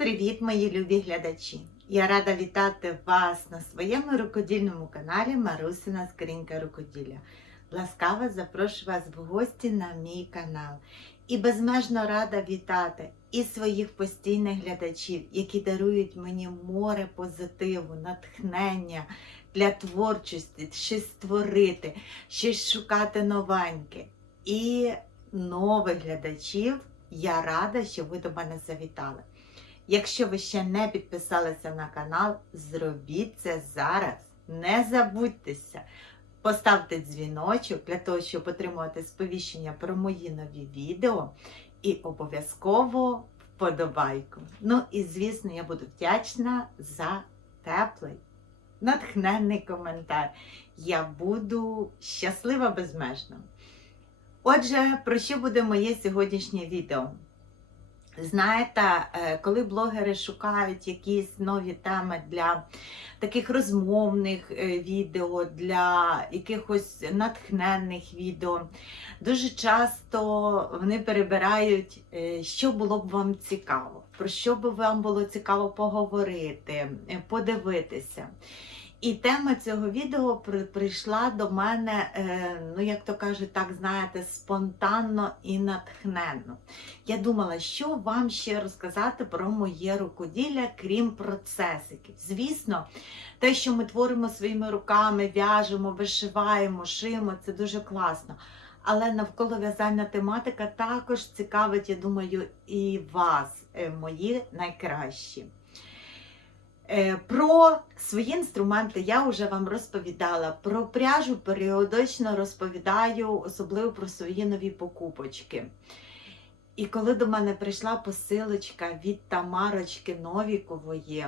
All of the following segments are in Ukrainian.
Привіт, мої любі глядачі! Я рада вітати вас на своєму рукодільному каналі Марусина Скринька Рукоділля. Ласкаво запрошую вас в гості на мій канал. І безмежно рада вітати і своїх постійних глядачів, які дарують мені море позитиву, натхнення для творчості, щось створити, щось шукати новеньке. І нових глядачів. Я рада, що ви до мене завітали. Якщо ви ще не підписалися на канал, зробіть це зараз. Не забудьтеся. Поставте дзвіночок для того, щоб отримувати сповіщення про мої нові відео. І обов'язково вподобайку. Ну і звісно, я буду вдячна за теплий, натхненний коментар. Я буду щаслива безмежно. Отже, про що буде моє сьогоднішнє відео? Знаєте, е, коли блогери шукають якісь нові теми для таких розмовних е, відео, для якихось натхненних відео, дуже часто вони перебирають, е, що було б вам цікаво, про що б вам було цікаво поговорити, подивитися. І тема цього відео прийшла до мене, е, ну як то кажуть, так знаєте, спонтанно і натхненно. Я думала, що вам ще розказати про моє рукоділля, крім процесиків. Звісно, те, що ми творимо своїми руками, в'яжемо, вишиваємо, шиємо, це дуже класно. Але навколо в'язальна тематика також цікавить, я думаю, і вас, е, мої найкращі. Е, Про свої інструменти я вже вам розповідала. Про пряжу періодично розповідаю, особливо про свої нові покупочки. І коли до мене прийшла посилочка від Тамарочки Новікової,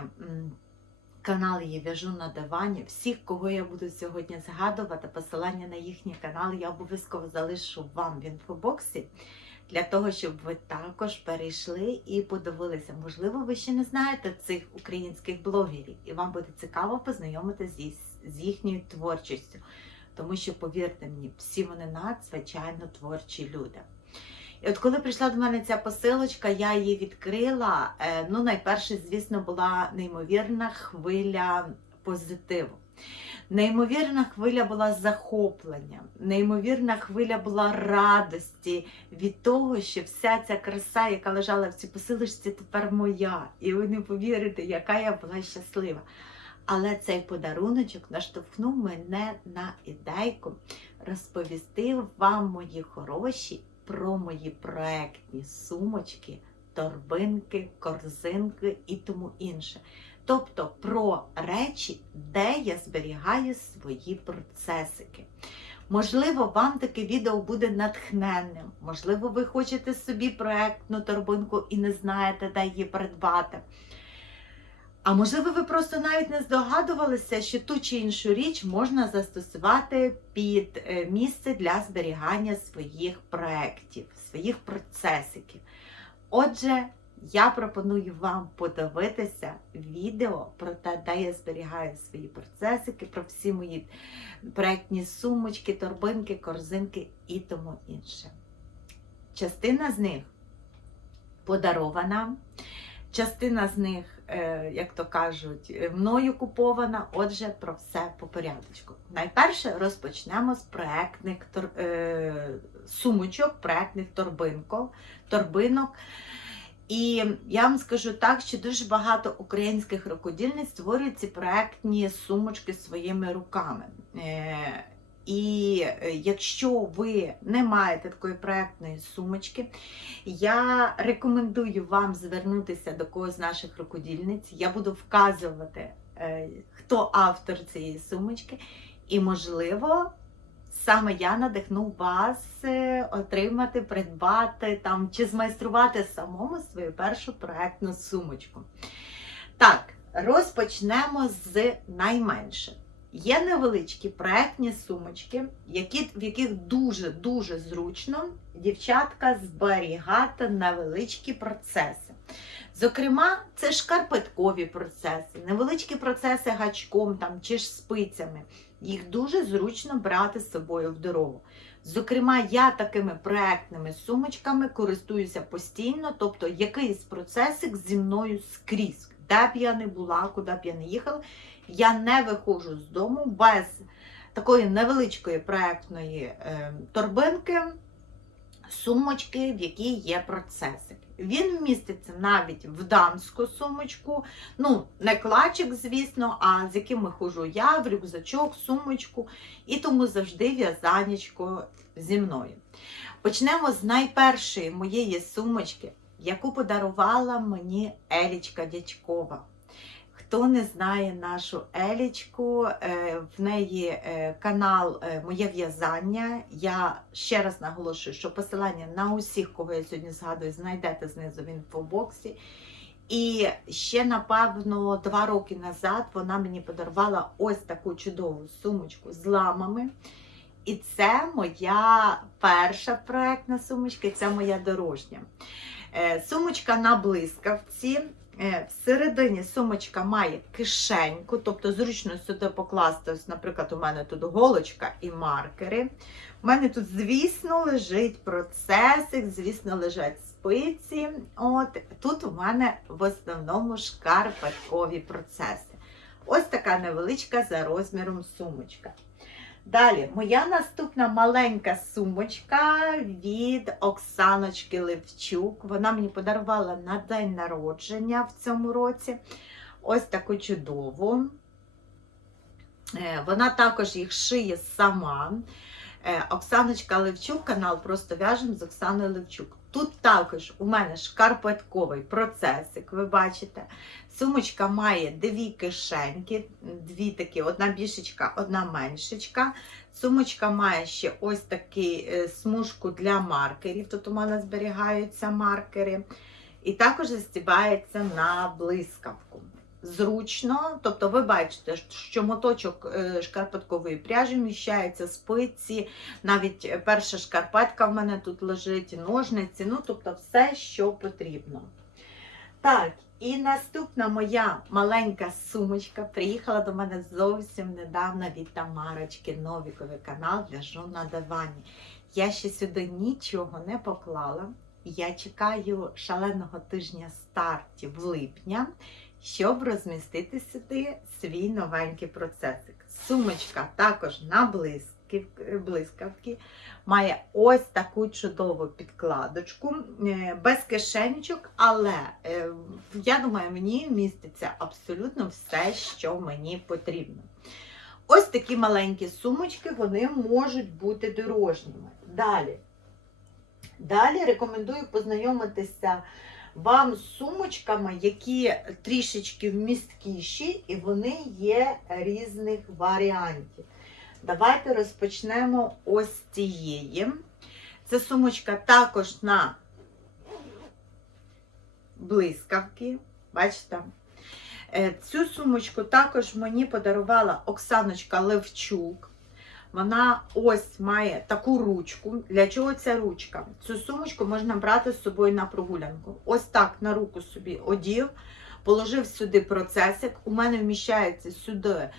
канал її в'яжу на дивані. Всіх, кого я буду сьогодні згадувати, посилання на їхній канал я обов'язково залишу вам в інфобоксі для того, щоб ви також перейшли і подивилися. Можливо, ви ще не знаєте цих українських блогерів, і вам буде цікаво познайомитися з їхньою творчістю. Тому що, повірте мені, всі вони надзвичайно творчі люди. І от коли прийшла до мене ця посилочка, я її відкрила. е, Ну, найперше, звісно, була неймовірна хвиля позитиву. Неймовірна хвиля була захоплення, неймовірна хвиля була радості від того, що вся ця краса, яка лежала в цій посилочці, тепер моя. І ви не повірите, яка я була щаслива. Але цей подаруночок наштовхнув мене на ідейку розповісти вам, мої хороші, про мої проектні сумочки, торбинки, корзинки і тому інше. Тобто про речі, де я зберігаю свої процесики. Можливо, вам таке відео буде натхненним. Можливо, ви хочете собі проектну торбинку і не знаєте, де її придбати. А можливо, ви просто навіть не здогадувалися, що ту чи іншу річ можна застосувати під е, місце для зберігання своїх проєктів, своїх процесиків. Отже, я пропоную вам подивитися відео про те, де я зберігаю свої процесики, про всі мої проєктні сумочки, торбинки, корзинки і тому інше. Частина з них подарована, частина з них, е, як то кажуть, мною купована. Отже, про все по порядочку. Найперше розпочнемо з проектних е, сумочок, проектних торбинок. І я вам скажу так, що дуже багато українських рукодільниць створюють ці проектні сумочки своїми руками. Е, І е, якщо ви не маєте такої проектної сумочки, я рекомендую вам звернутися до когось з наших рукодільниць. Я буду вказувати, е, хто автор цієї сумочки, і, можливо, саме я надихну вас е, отримати, придбати там чи змайструвати самому свою першу проектну сумочку. Так, розпочнемо з найменше. Є невеличкі проектні сумочки, які, в яких дуже-дуже зручно дівчатка зберігати невеличкі процеси. Зокрема, це шкарпеткові процеси, невеличкі процеси гачком там, чи ж спицями. Їх дуже зручно брати з собою в дорогу. Зокрема, я такими проектними сумочками користуюся постійно, тобто якийсь процесик зі мною скрізь, де б я не була, куди б я не їхала, я не виходжу з дому без такої невеличкої проектної е, торбинки, сумочки, в якій є процесик. Він вміститься навіть в дамську сумочку, ну, не клачик, звісно, а з якими ходжу я, в рюкзачок, сумочку, і тому завжди в'язанечко зі мною. Почнемо з найпершої моєї сумочки, яку подарувала мені Елічка Дячкова. Хто не знає нашу Елічку, е, в неї е, канал е, Моє в'язання. Я ще раз наголошую, що посилання на усіх, кого я сьогодні згадую, знайдете знизу в інфобоксі. І ще, напевно, два роки назад вона мені подарувала ось таку чудову сумочку з ламами. І це моя перша проектна сумочка, це моя дорожня. Е, Сумочка на блискавці. Е, Всередині сумочка має кишеньку, тобто зручно сюди покласти, ось, наприклад, у мене тут голочка і маркери. У мене тут, звісно, лежить процесик, звісно, лежать спиці. От Тут у мене в основному шкарпеткові процеси. Ось така невеличка за розміром сумочка. Далі, моя наступна маленька сумочка від Оксаночки Левчук. Вона мені подарувала на день народження в цьому році. Ось таку чудову. Е, Вона також їх шиє сама. Е, Оксаночка Левчук, канал Просто в'яжем з Оксаною Левчук. Тут також у мене шкарпетковий процесик, ви бачите. Сумочка має дві кишеньки, дві такі, одна більшечка, одна меншечка. Сумочка має ще ось таку смужку для маркерів. Тут у мене зберігаються маркери. І також застібається на блискавку. Зручно, тобто ви бачите, що моточок е, шкарпеткової пряжі вміщається спиці, навіть перша шкарпетка в мене тут лежить, ножниці, ну тобто все, що потрібно. Так, і наступна моя маленька сумочка приїхала до мене зовсім недавно від Тамарочки Новіковий канал В'яжу на дивані. Я ще сюди нічого не поклала. Я чекаю шаленого тижня стартів липня, щоб розмістити сюди свій новенький процесик. Сумочка також на блискавки, блискавки. Має ось таку чудову підкладочку, е, без кишенечок, але е, я думаю, мені міститься абсолютно все, що мені потрібно. Ось такі маленькі сумочки, вони можуть бути дорожніми. Далі. Далі рекомендую познайомитися вам з сумочками, які трішечки вмісткіші, і вони є різних варіантів. Давайте розпочнемо ось цієї. Це сумочка також на блискавки. Бачите? Е, Цю сумочку також мені подарувала Оксаночка Левчук. Вона ось має таку ручку. Для чого ця ручка? Цю сумочку можна брати з собою на прогулянку. Ось так на руку собі одів, положив сюди процесик. У мене вміщається сюди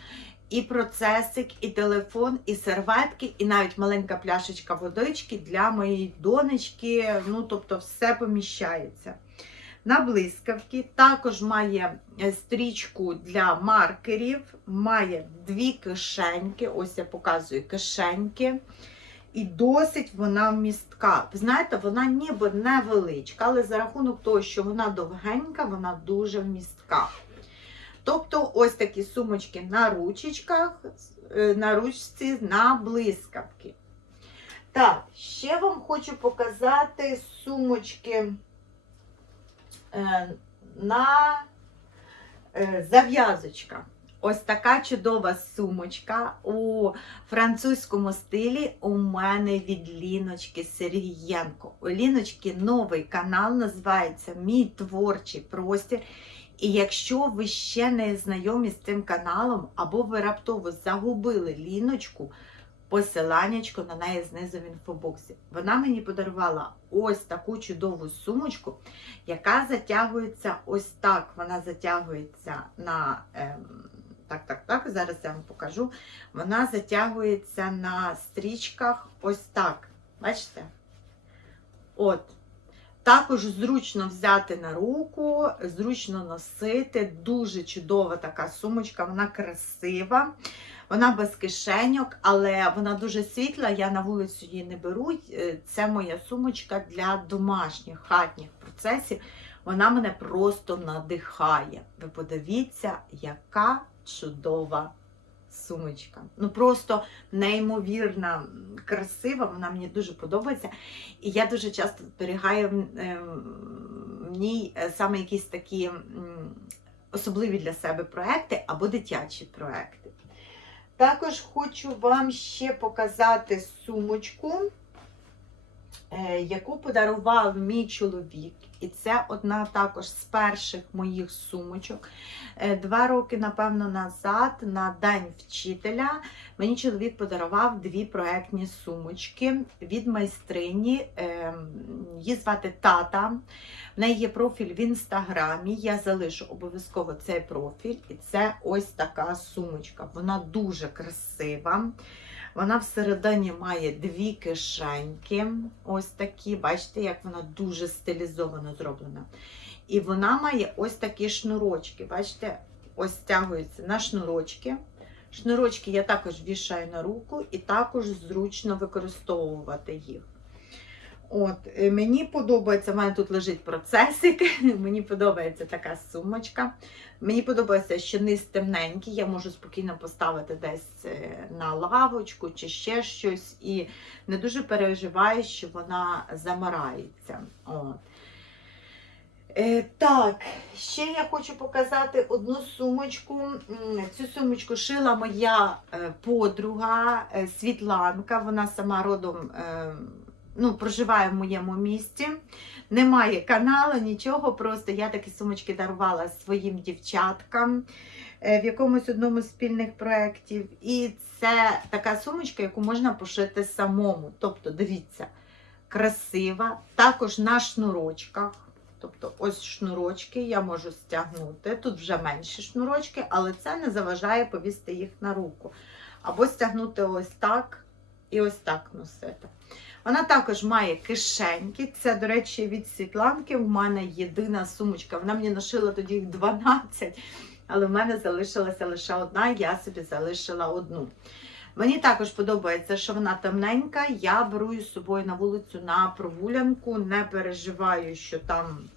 і процесик, і телефон, і серветки, і навіть маленька пляшечка водички для моєї донечки. Ну, тобто, все поміщається. На блискавки також має е, стрічку для маркерів, має дві кишеньки. Ось я показую кишеньки. І досить вона вмістка. Знаєте, вона ніби невеличка, але за рахунок того, що вона довгенька, вона дуже вмістка. Тобто, ось такі сумочки на ручечках, е, на ручці на блискавки. Так, ще вам хочу показати сумочки на е, зав'язочка. Ось така чудова сумочка у французькому стилі у мене від Ліночки Сергієнко. У Ліночки новий канал називається Мій творчий простір. І якщо ви ще не знайомі з цим каналом, або ви раптово загубили ліночку, посиланнячко на неї знизу в інфобоксі. Вона мені подарувала ось таку чудову сумочку, яка затягується ось так. Вона затягується на. Ем, так, так, так, зараз я вам покажу. Вона затягується на стрічках ось так. Бачите? От. Також зручно взяти на руку, зручно носити. Дуже чудова така сумочка, вона красива. Вона без кишеньок, але вона дуже світла. Я на вулицю її не беру. Е, Це моя сумочка для домашніх хатніх процесів. Вона мене просто надихає. Ви подивіться, яка чудова сумочка. Ну просто неймовірно красива, вона мені дуже подобається. І я дуже часто зберігаю в е, ній е, саме якісь такі особливі для себе проекти або дитячі проекти. Також хочу вам ще показати сумочку, е, яку подарував мій чоловік. І це одна також з перших моїх сумочок. Е, Два роки, напевно, назад, на День вчителя, мені чоловік подарував дві проектні сумочки від майстрині. Е, Її звати Тата. В неї є профіль в інстаграмі. Я залишу обов'язково цей профіль. І це ось така сумочка. Вона дуже красива. Вона всередині має дві кишеньки. Ось такі. Бачите, як вона дуже стилізовано зроблена. І вона має ось такі шнурочки. Бачите, ось стягується на шнурочки. Шнурочки я також вішаю на руку і також зручно використовувати їх. От, е, Мені подобається, в мене тут лежить процесик, мені подобається така сумочка. Мені подобається, що низ темненький, я можу спокійно поставити десь е, на лавочку чи ще щось, і не дуже переживаю, що вона замарається. От. Е, так, ще я хочу показати одну сумочку. Цю сумочку шила моя е, подруга Світланка. Вона сама родом е, ну, проживає в моєму місті. Немає каналу, нічого. Просто я такі сумочки дарувала своїм дівчаткам е, в якомусь одному з спільних проєктів. І це така сумочка, яку можна пошити самому. Тобто, дивіться, красива, також на шнурочках. Тобто ось шнурочки я можу стягнути. Тут вже менші шнурочки, але це не заважає повісти їх на руку. Або стягнути ось так і ось так носити. Вона також має кишеньки. Це, до речі, від Світланки. У мене єдина сумочка. Вона мені нашила тоді їх 12, але в мене залишилася лише одна, я собі залишила одну. Мені також подобається, що вона темненька. Я беру з собою на вулицю на прогулянку, не переживаю, що там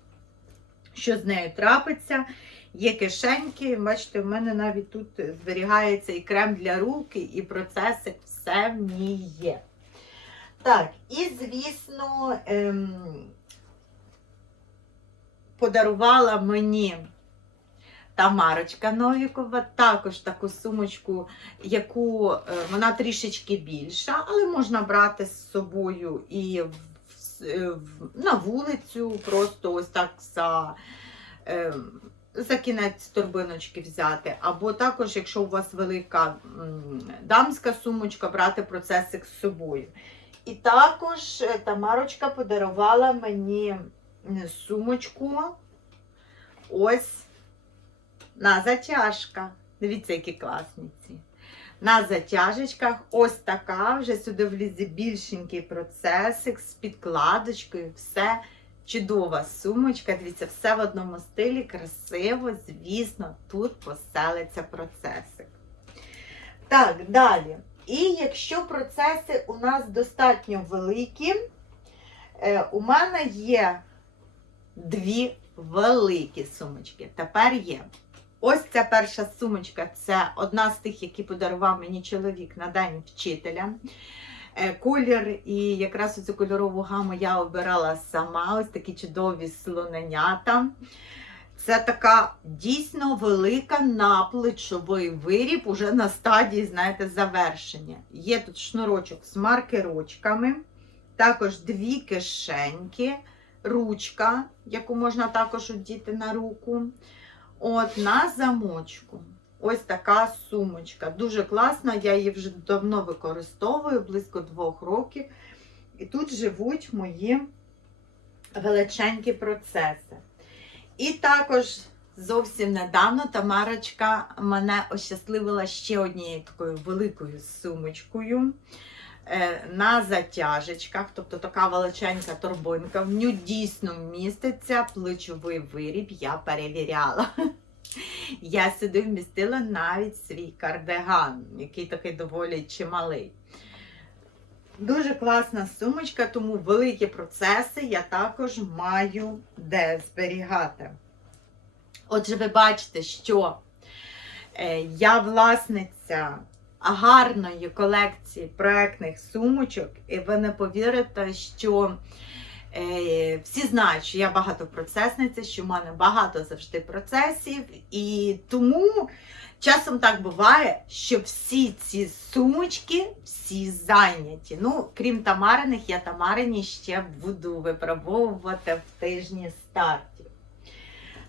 що з нею трапиться. Є кишеньки. Бачите, в мене навіть тут зберігається і крем для рук, і процесик, все в ній є. Так, і звісно, ем, подарувала мені Тамарочка Новікова, також таку сумочку, яку е, вона трішечки більша, але можна брати з собою і в, е, в- на вулицю, просто ось так за. ем, за кінець торбиночки взяти, або також, якщо у вас велика дамська сумочка, брати процесик з собою. І також е, Тамарочка подарувала мені сумочку ось на затяжках. Дивіться, які класні ці. На затяжечках ось така, вже сюди влізе більшенький процесик з підкладочкою, все чудова сумочка. Дивіться, все в одному стилі, красиво, звісно, тут поселиться процесик. Так, далі. І якщо процеси у нас достатньо великі, е, у мене є дві великі сумочки. Тепер є. Ось ця перша сумочка це одна з тих, які подарував мені чоловік на День вчителя. Е, Колір і якраз цю кольорову гаму я обирала сама. Ось такі чудові слоненята. Це така дійсно велика наплечовий виріб уже на стадії, знаєте, завершення. Є тут шнурочок з маркерочками, також дві кишеньки, ручка, яку можна також одіти на руку. От на замочку. Ось така сумочка. Дуже класна, я її вже давно використовую, близько двох років. І тут живуть мої величенькі процеси. І також зовсім недавно Тамарочка мене ощасливила ще однією такою великою сумочкою е, на затяжечках, тобто така величенька торбинка. В ню дійсно міститься плечовий виріб, я перевіряла. Я сюди вмістила навіть свій кардиган, який такий доволі чималий. Дуже класна сумочка, тому великі процеси я також маю де зберігати. Отже, ви бачите, що е, я власниця гарної колекції проектних сумочок, і ви не повірите, що всі знають, що я багатопроцесниця, що в мене багато завжди процесів, і тому часом так буває, що всі ці сумочки всі зайняті. Ну, крім Тамариних, я Тамарині ще буду випробовувати в тижні стартів.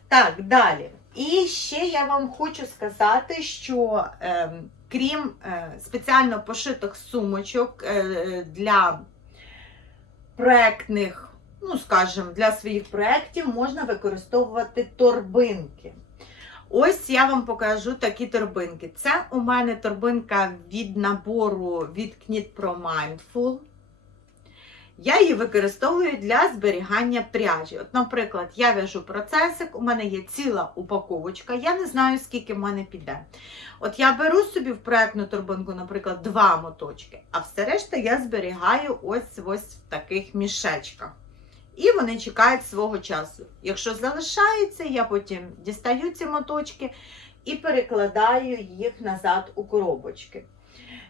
Так, далі. І ще я вам хочу сказати, що е, крім е, спеціально пошитих сумочок е, для проектних, ну, скажімо, для своїх проєктів можна використовувати торбинки. Ось я вам покажу такі торбинки. Це у мене торбинка від набору від Knit Pro Mindful. Я її використовую для зберігання пряжі. От, наприклад, я в'яжу процесик, у мене є ціла упаковочка, я не знаю, скільки в мене піде. От я беру собі в проектну торбинку, наприклад, два моточки, а все решта я зберігаю ось ось в таких мішечках. І вони чекають свого часу. Якщо залишається, я потім дістаю ці моточки і перекладаю їх назад у коробочки.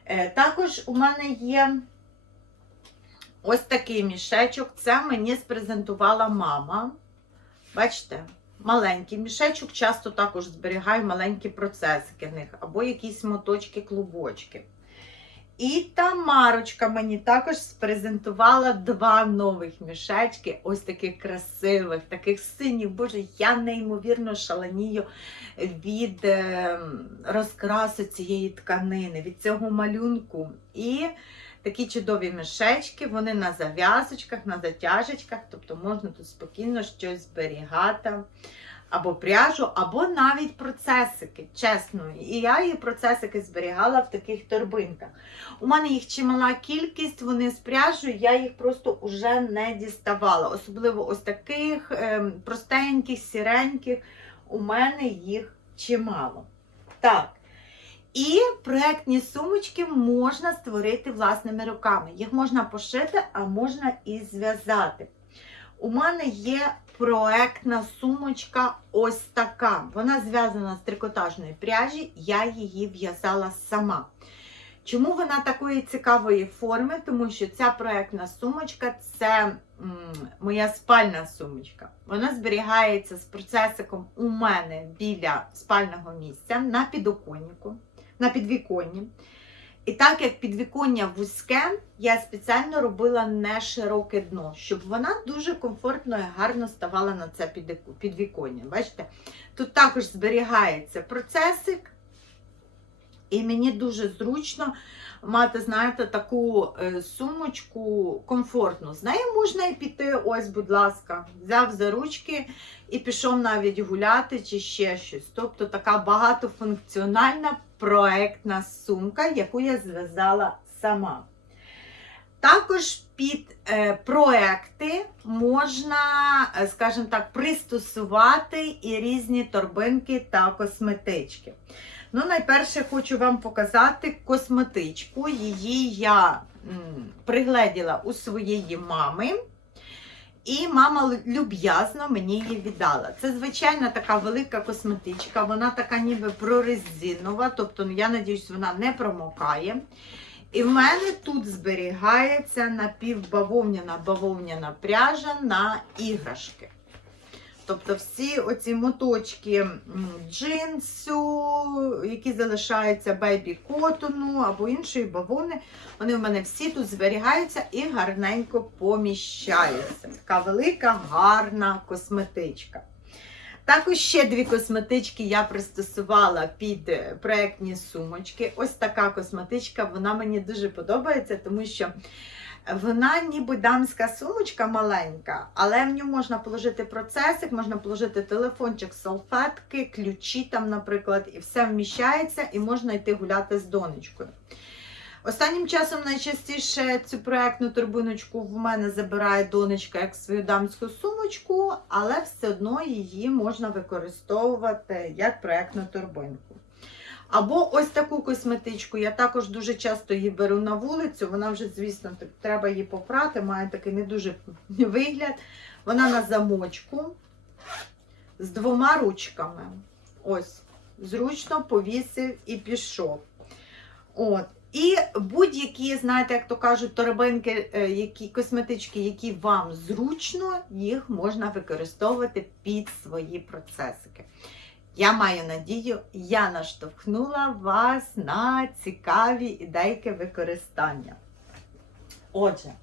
Е, Також у мене є ось такий мішечок. Це мені спрезентувала мама. Бачите? Маленький мішечок, часто також зберігаю маленькі процесики в них, або якісь моточки, клубочки. І Тамарочка мені також спрезентувала два нових мішечки, ось таких красивих, таких синіх. Боже, я неймовірно шаленію від е, розкрасу цієї тканини, від цього малюнку. І такі чудові мішечки, вони на зав'язочках, на затяжечках, тобто можна тут спокійно щось зберігати. Або пряжу, або навіть процесики, чесно. І я її процесики зберігала в таких торбинках. У мене їх чимала кількість, вони з пряжею, я їх просто вже не діставала. Особливо ось таких ем, простеньких, сіреньких, у мене їх чимало. Так. І проектні сумочки можна створити власними руками. Їх можна пошити, а можна і зв'язати. У мене є проектна сумочка ось така. Вона зв'язана з трикотажної пряжі, я її в'язала сама. Чому вона такої цікавої форми? Тому що ця проектна сумочка це моя спальна сумочка. Вона зберігається з процесиком у мене біля спального місця на підоконнику, на підвіконні. І так як підвіконня вузьке, я спеціально робила не широке дно, щоб вона дуже комфортно і гарно ставала на це підвіконня. Бачите? Тут також зберігається процесик, і мені дуже зручно мати, знаєте, таку е, сумочку комфортну. З нею можна і піти, ось, будь ласка, взяв за ручки і пішов навіть гуляти чи ще щось. Тобто така багатофункціональна проектна сумка, яку я зв'язала сама. Також під е, проекти можна, е, скажімо так, пристосувати і різні торбинки та косметички. Ну, найперше хочу вам показати косметичку. Її я пригледіла у своєї мами. І мама люб'язно мені її віддала. Це звичайна така велика косметичка, вона така ніби прорезинова, тобто, ну, я надіюсь, вона не промокає. І в мене тут зберігається напівбавовняна бавовняна пряжа на іграшки. Тобто всі оці моточки джинсу, які залишаються бейбі котону або іншої бавовни, вони в мене всі тут зберігаються і гарненько поміщаються. Така велика, гарна косметичка. Також ще дві косметички я пристосувала під е, проектні сумочки. Ось така косметичка, вона мені дуже подобається, тому що вона ніби дамська сумочка маленька, але в нього можна положити процесик, можна положити телефончик, салфетки, ключі там, наприклад, і все вміщається, і можна йти гуляти з донечкою. Останнім часом найчастіше цю проектну торбиночку в мене забирає донечка як свою дамську сумочку, але все одно її можна використовувати як проектну торбинку. Або ось таку косметичку. Я також дуже часто її беру на вулицю. Вона вже, звісно, треба її попрати, має такий не дуже вигляд. Вона на замочку з двома ручками. Ось, зручно повісив і пішов. От. І будь-які, знаєте, як то кажуть, торбинки, е, які, косметички, які вам зручно, їх можна використовувати під свої процесики. Я маю надію, я наштовхнула вас на цікаві ідейки використання. Отже,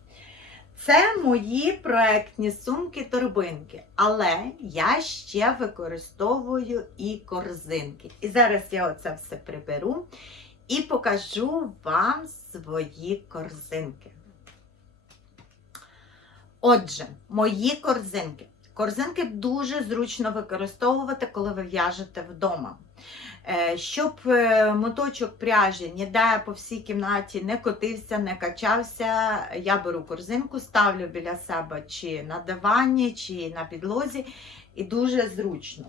це мої проектні сумки-торбинки, але я ще використовую і корзинки. І зараз я оце все приберу і покажу вам свої корзинки. Отже, мої корзинки. Корзинки дуже зручно використовувати, коли ви в'яжете вдома. Е, Щоб е, моточок пряжі ніде по всій кімнаті не котився, не качався, я беру корзинку, ставлю біля себе чи на дивані, чи на підлозі, і дуже зручно.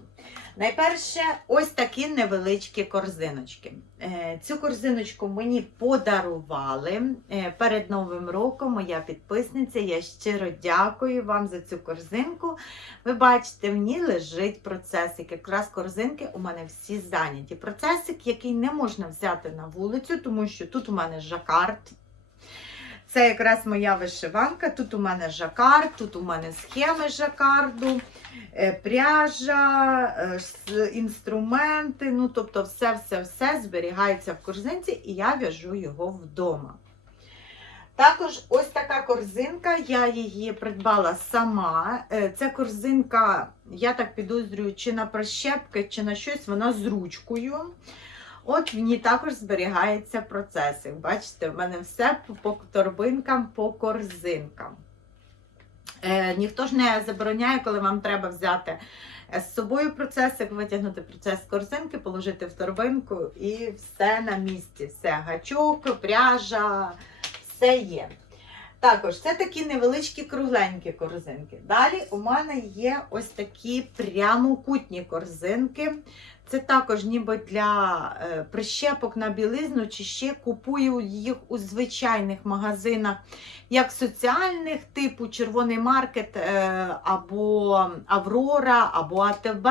Найперше, ось такі невеличкі корзиночки. Е, Цю корзиночку мені подарували е, перед Новим роком. Моя підписниця. Я щиро дякую вам за цю корзинку. Ви бачите, в ній лежить процесик. Якраз корзинки у мене всі зайняті. Процесик, який не можна взяти на вулицю, тому що тут у мене жакард. Це якраз моя вишиванка. Тут у мене жакард, тут у мене схеми жакарду, е, пряжа, е, інструменти. Ну, тобто, все-все-все зберігається в корзинці, і я в'яжу його вдома. Також ось така корзинка, я її придбала сама. Е, Це корзинка, я так підозрюю, чи на прищепки, чи на щось, вона з ручкою. От в ній також зберігається процесик. Бачите, в мене все по, торбинкам, по корзинкам. Е, ніхто ж не забороняє, коли вам треба взяти е, з собою процесик, витягнути процес з корзинки, положити в торбинку і все на місці. Все, гачок, пряжа, все є. Також це такі невеличкі кругленькі корзинки. Далі у мене є ось такі прямокутні корзинки. Це також ніби для е, прищепок на білизну, чи ще купую їх у звичайних магазинах, як соціальних, типу Червоний маркет е, або Аврора, або АТБ.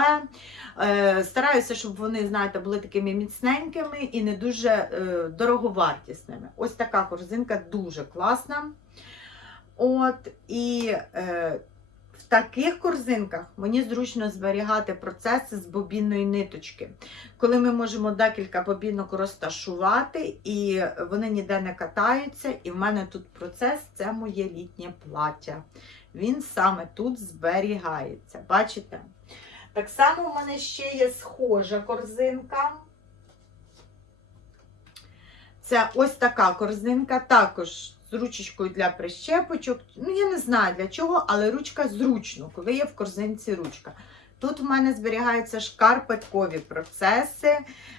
Е, Стараюся, щоб вони, знаєте, були такими міцненькими і не дуже дороговартісними. Ось така корзинка дуже класна. От, і е, в таких корзинках мені зручно зберігати процеси з бобінної ниточки, коли ми можемо декілька бобінок розташувати, і вони ніде не катаються. І в мене тут процес це моє літнє плаття. Він саме тут зберігається. Бачите? Так само в мене ще є схожа корзинка. Це ось така корзинка, також з ручечкою для прищепочок. Ну, я не знаю для чого, але ручка зручно, коли є в корзинці ручка. Тут в мене зберігаються шкарпеткові процеси.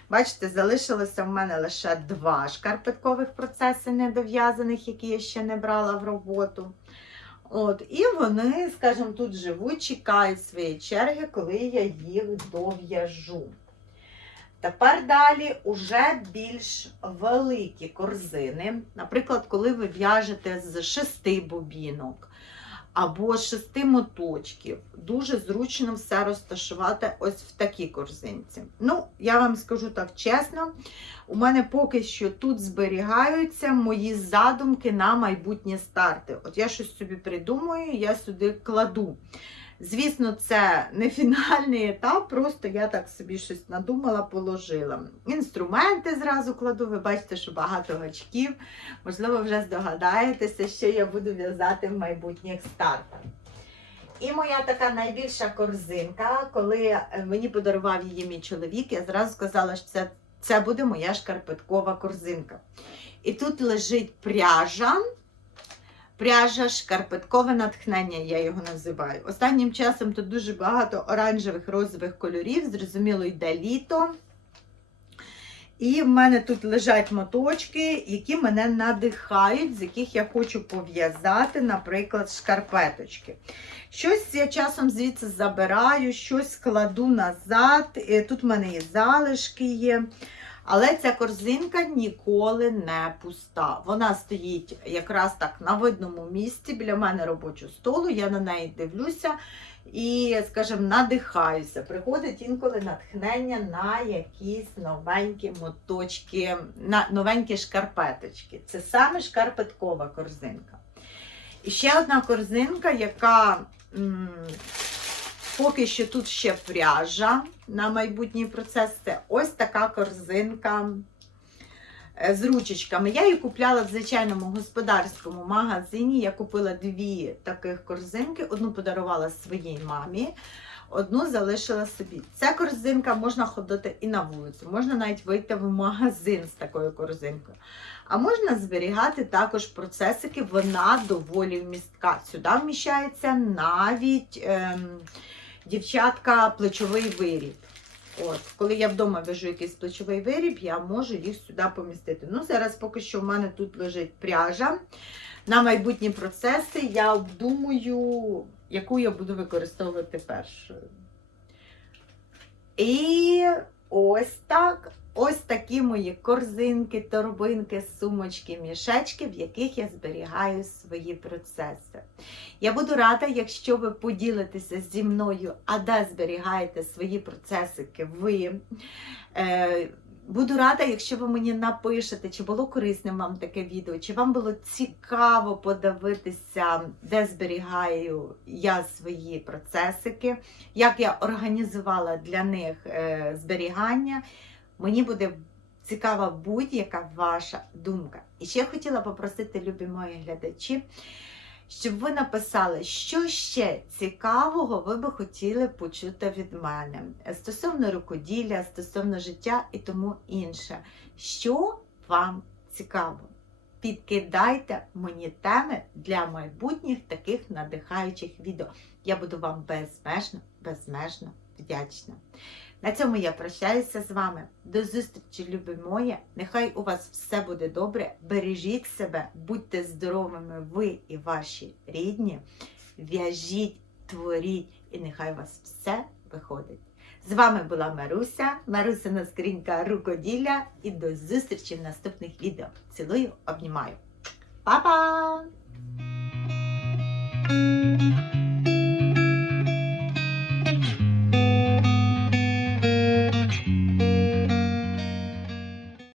Бачите, залишилося в мене лише два шкарпеткових процеси недов'язаних, які я ще не брала в роботу. От, і вони, скажімо, тут живуть, чекають своєї черги, коли я їх дов'яжу. Тепер далі уже більш великі корзини. Наприклад, коли ви в'яжете з шести бобінок або з шести моточків, дуже зручно все розташувати ось в такій корзинці. Ну, я вам скажу так чесно, у мене поки що тут зберігаються мої задумки на майбутні старти. От я щось собі придумаю, я сюди кладу. Звісно, це не фінальний етап, просто я так собі щось надумала, положила. Інструменти зразу кладу, ви бачите, що багато гачків. Можливо, вже здогадаєтеся, що я буду в'язати в майбутніх стартах. І моя така найбільша корзинка, коли е, мені подарував її мій чоловік, я зразу сказала, що це, це буде моя шкарпеткова корзинка. І тут лежить пряжа. Пряжа шкарпеткове натхнення, я його називаю. Останнім часом тут дуже багато оранжевих розових кольорів. Зрозуміло, йде літо. І в мене тут лежать моточки, які мене надихають, з яких я хочу пов'язати, наприклад, шкарпеточки. Щось я часом звідси забираю, щось кладу назад. Е, Тут в мене і залишки є. Але ця корзинка ніколи не пуста. Вона стоїть якраз так на видному місці біля мене робочого столу. Я на неї дивлюся і, скажімо, надихаюся. Приходить інколи натхнення на якісь новенькі моточки, на новенькі шкарпеточки. Це саме шкарпеткова корзинка. І ще одна корзинка, яка поки що тут ще пряжа на майбутній процес. Це ось така корзинка е, з ручечками. Я її купляла в звичайному господарському магазині. Я купила дві таких корзинки. Одну подарувала своїй мамі, одну залишила собі. Ця корзинка можна ходити і на вулицю, можна навіть вийти в магазин з такою корзинкою. А можна зберігати також процесики, вона доволі вмістка. Сюди вміщається навіть ем, дівчатка плечовий виріб. От, коли я вдома вяжу якийсь плечовий виріб, я можу їх сюди помістити. Ну, зараз поки що в мене тут лежить пряжа. На майбутні процеси я обдумую, яку я буду використовувати першою. І ось так. Ось такі мої корзинки, торбинки, сумочки, мішечки, в яких я зберігаю свої процеси. Я буду рада, якщо ви поділитеся зі мною, а де зберігаєте свої процесики ви. Буду рада, якщо ви мені напишете, чи було корисним вам таке відео, чи вам було цікаво подивитися, де зберігаю я свої процесики, як я організувала для них е, зберігання. Мені буде цікава будь-яка ваша думка. І ще хотіла попросити, любі мої глядачі, щоб ви написали, що ще цікавого ви би хотіли почути від мене стосовно рукоділля, стосовно життя і тому інше. Що вам цікаво? Підкидайте мені теми для майбутніх таких надихаючих відео. Я буду вам безмежно, безмежно вдячна. На цьому я прощаюся з вами. До зустрічі, любі мої. Нехай у вас все буде добре. Бережіть себе, будьте здоровими ви і ваші рідні. В'яжіть, творіть, і нехай у вас все виходить. З вами була Маруся, Марусина скринька рукоділля. І до зустрічі в наступних відео. Цілую, обнімаю. Па-па!